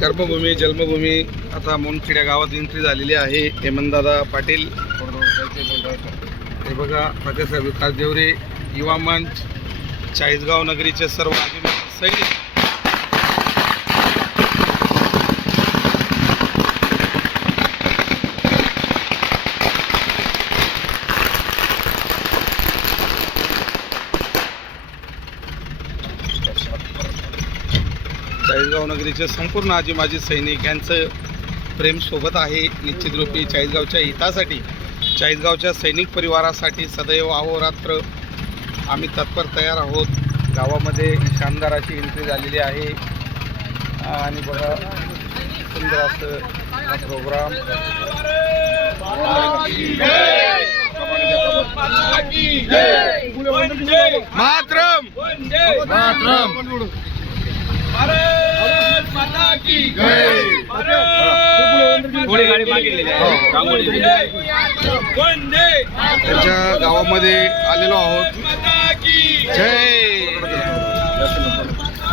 कर्मभूमी जन्मभूमी आता मोनखेड्या गावात एंट्री झालेली आहे हेमंतदादा पाटील. हे बघा फतेसाहेब विकास देवरे युवा मंच चाळीसगाव नगरीचे सर्व आदिवासी सैनिक. चाळीसगाव नगरीचे संपूर्ण आजी माजी सैनिक यांचं प्रेम सोबत आहे. निश्चित रूपी चाळीसगावच्या हितासाठी चाळीसगावच्या सैनिक परिवारासाठी सदैव अहोरात्र आम्ही तत्पर तयार आहोत. गावामध्ये शानदार अशी एंट्री झालेली आहे. आणि बघा सुंदर असं हा प्रोग्राम मातरम! मातरम! गाडी मागितलेली आहे हो. त्यांच्या गावामध्ये आलेलो आहोत. जय.